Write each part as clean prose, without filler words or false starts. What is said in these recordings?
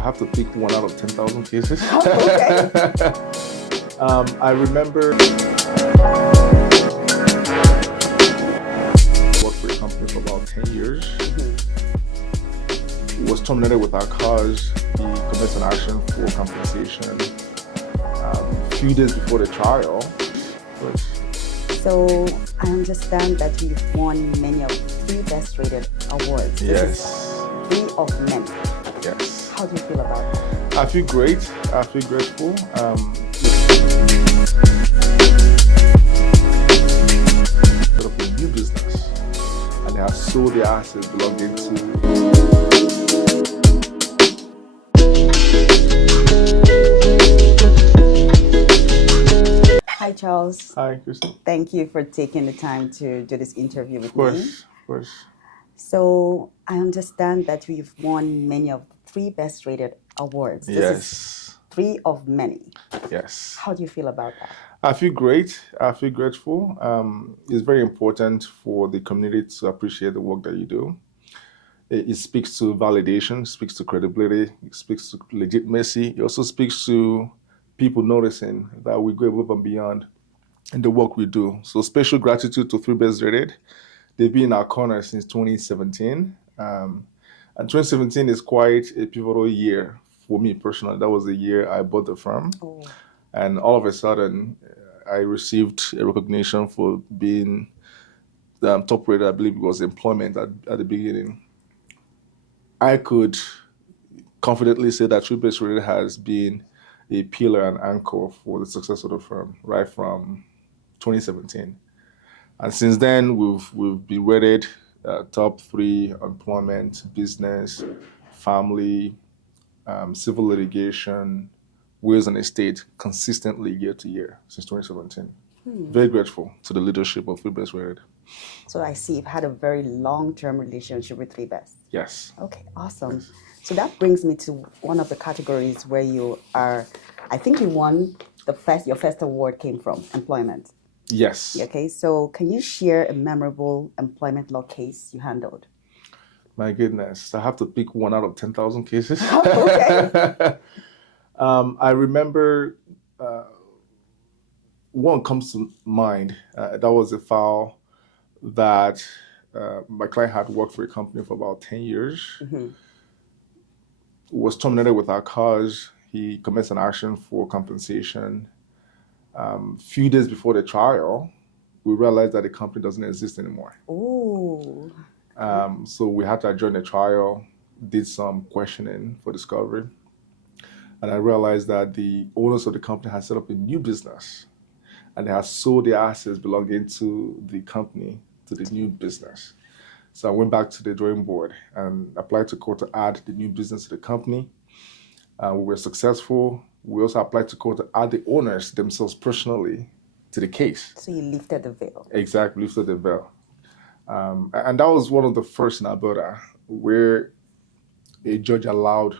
I have to pick one out of 10,000 cases. Okay. I remember worked for a company for about 10 years. Was terminated without cause. He commits an action for compensation. A few days before the trial. So I understand that you've won many of the three best rated awards. Yes. Three of many. Yes. How do you feel about that? I feel great. I feel grateful. Set up a new business, and they have sold their assets belonging to. Hi, Charles. Hi, Kristen. Thank you for taking the time to do this interview with Of course, me. of course. So I understand that you've won many of the three best rated awards. This is Yes. three of many. Yes. How do you feel about that? I feel great. I feel grateful. It's very important for the community to appreciate the work that you do. It speaks to validation, speaks to credibility, it speaks to legitimacy. It also speaks to people noticing that we go above and beyond in the work we do. So special gratitude to ThreeBestRated. They've been in our corner since 2017. And 2017 is quite a pivotal year for me personally. That was the year I bought the firm. Oh. And all of a sudden, I received a recognition for being top rated. I believe it was employment at the beginning. I could confidently say that ThreeBestRated has been a pillar and anchor for the success of the firm right from 2017. And since then, we've been rated top 3 employment, business, family, civil litigation, wills and estate consistently year to year since 2017. Very grateful to the leadership of ThreeBestRated. So I see you've had a very long-term relationship with Three Best. Yes. Okay, awesome. So that brings me to one of the categories where you are, I think you won your first award came from employment. Yes. Okay, so can you share a memorable employment law case you handled? My goodness, I have to pick one out of 10,000 cases. Okay. I remember one comes to mind. That was a file that my client had worked for a company for about 10 years. Was terminated without cause. He commits an action for compensation. Few days before the trial, we realized that the company doesn't exist anymore. Oh. So we had to adjourn the trial, did some questioning for discovery. And I realized that the owners of the company had set up a new business and they had sold their assets belonging to the company to the new business. So I went back to the drawing board and applied to court to add the new business to the company. We were successful. We also applied to court to add the owners themselves personally to the case. So you lifted the veil. Exactly, lifted the veil. And that was one of the first in Alberta where a judge allowed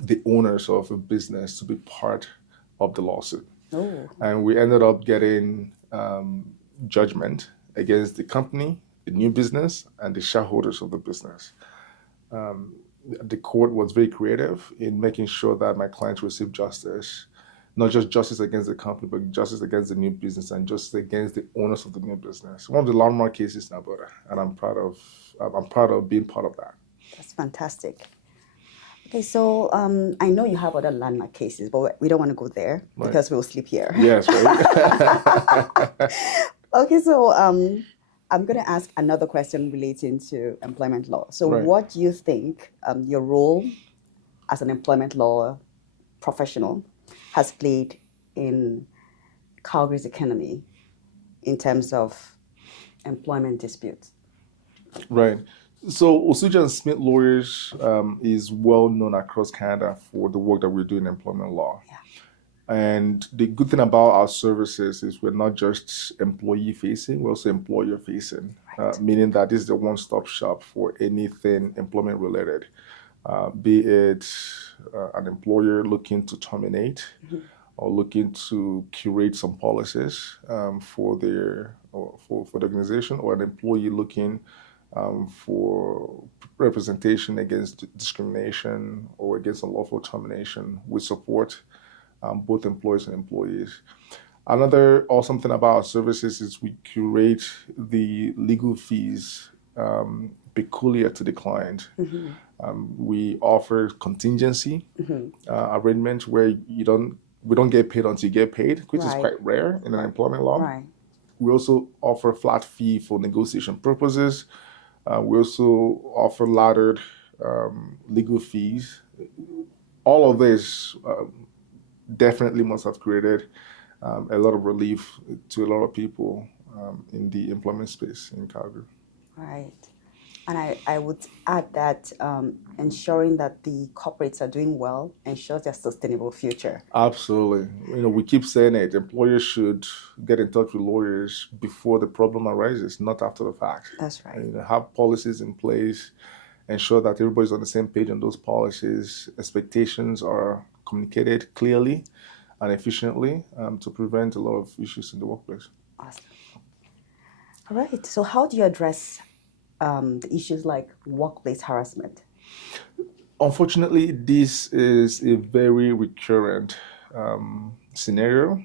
the owners of a business to be part of the lawsuit. Oh. And we ended up getting judgment against the company, the new business, and the shareholders of the business. The court was very creative in making sure that my clients received justice, not just justice against the company, but justice against the new business and justice against the owners of the new business. One of the landmark cases in Alberta, and I'm proud of being part of that. That's fantastic. Okay, so I know you have other landmark cases, but we don't want to go there because we'll sleep here. Yes, right. Okay, so I'm going to ask another question relating to employment law. So what do you think your role as an employment law professional has played in Calgary's economy in terms of employment disputes? Right. So Osuji and Smith Lawyers is well known across Canada for the work that we do in employment law. Yeah. And the good thing about our services is we're not just employee facing, we're also employer facing, meaning that this is a one-stop shop for anything employment related, be it an employer looking to terminate or looking to curate some policies for the organization, or an employee looking for representation against discrimination or against unlawful termination. We support both employers and employees. Another awesome thing about our services is we curate the legal fees peculiar to the client. We offer contingency arrangements where we don't get paid until you get paid, which is quite rare in an employment law. Right. We also offer flat fee for negotiation purposes. We also offer laddered legal fees. All of this definitely must have created a lot of relief to a lot of people in the employment space in Calgary. Right. And I would add that ensuring that the corporates are doing well ensures their sustainable future. Absolutely. We keep saying it. Employers should get in touch with lawyers before the problem arises, not after the fact. That's right. Have policies in place, ensure that everybody's on the same page on those policies. Expectations are communicated clearly and efficiently to prevent a lot of issues in the workplace. Awesome. All right. So how do you address the issues like workplace harassment? Unfortunately, this is a very recurrent scenario.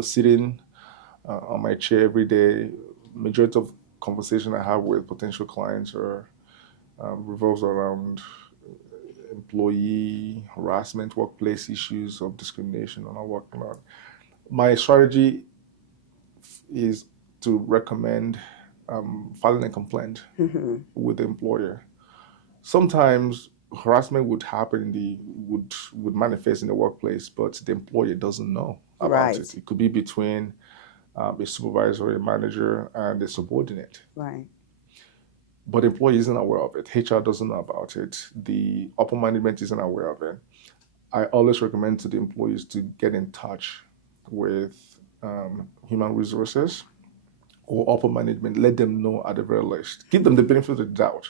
Sitting on my chair every day, majority of conversation I have with potential clients revolves around employee harassment, workplace issues of discrimination, and all whatnot. My strategy is to recommend filing a complaint with the employer. Sometimes harassment would happen would manifest in the workplace, but the employer doesn't know about it. It could be between a supervisor, a manager, and a subordinate. Right. But the employee isn't aware of it. HR doesn't know about it. The upper management isn't aware of it. I always recommend to the employees to get in touch with human resources or upper management. Let them know at the very least. Give them the benefit of the doubt.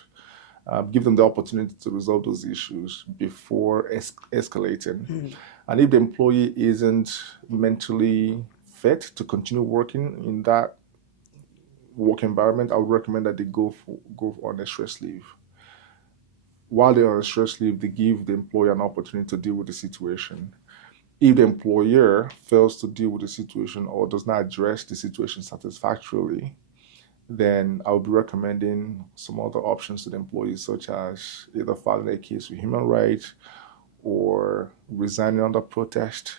Give them the opportunity to resolve those issues before escalating. And if the employee isn't mentally fit to continue working in that work environment, I would recommend that they go on a stress leave. While they're on a stress leave, they give the employer an opportunity to deal with the situation. If the employer fails to deal with the situation or does not address the situation satisfactorily, then I'll be recommending some other options to the employees, such as either filing a case with human rights or resigning under protest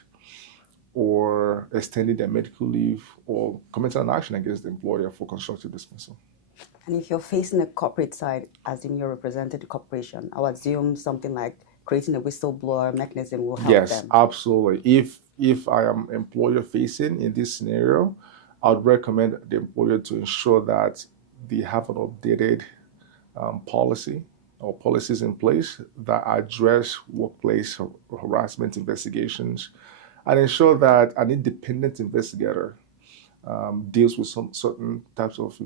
or extending their medical leave or commencing an action against the employer for constructive dismissal. And if you're facing a corporate side, as in you're representing the corporation, I would assume something like creating a whistleblower mechanism will help them. Yes, absolutely. If I am employer facing in this scenario, I would recommend the employer to ensure that they have an updated policy or policies in place that address workplace harassment investigations and ensure that an independent investigator deals with some certain types of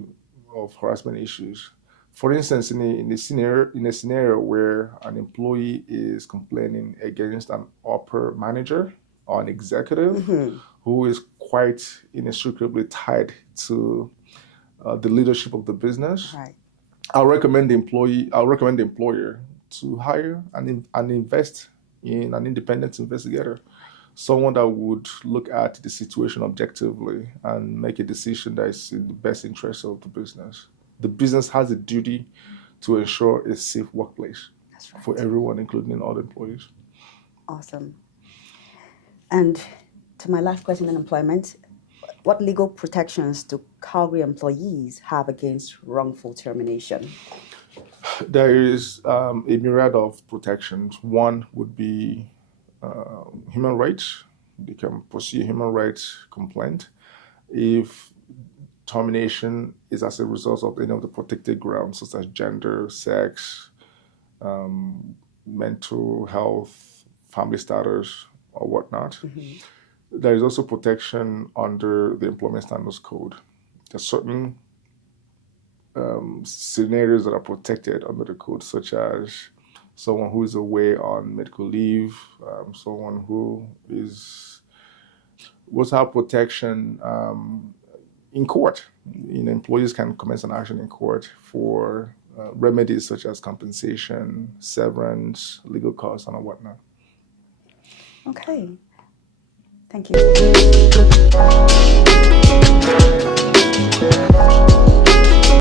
harassment issues. For instance, in a scenario where an employee is complaining against an upper manager or an executive who is quite inextricably tied to the leadership of the business, right. I'll recommend the employer to hire and invest in an independent investigator, someone that would look at the situation objectively and make a decision that is in the best interest of the business. The business has a duty to ensure a safe workplace for everyone, including all the employees. Awesome. And to my last question on employment, what legal protections do Calgary employees have against wrongful termination? There is a myriad of protections. One would be human rights. They can pursue a human rights complaint if termination is as a result of any of the protected grounds, such as gender, sex, mental health, family status, or whatnot. There is also protection under the Employment Standards Code. There are certain scenarios that are protected under the code, such as someone who is away on medical leave, someone who is also have protection in court. Employees can commence an action in court for remedies such as compensation, severance, legal costs, and whatnot. Okay. Thank you.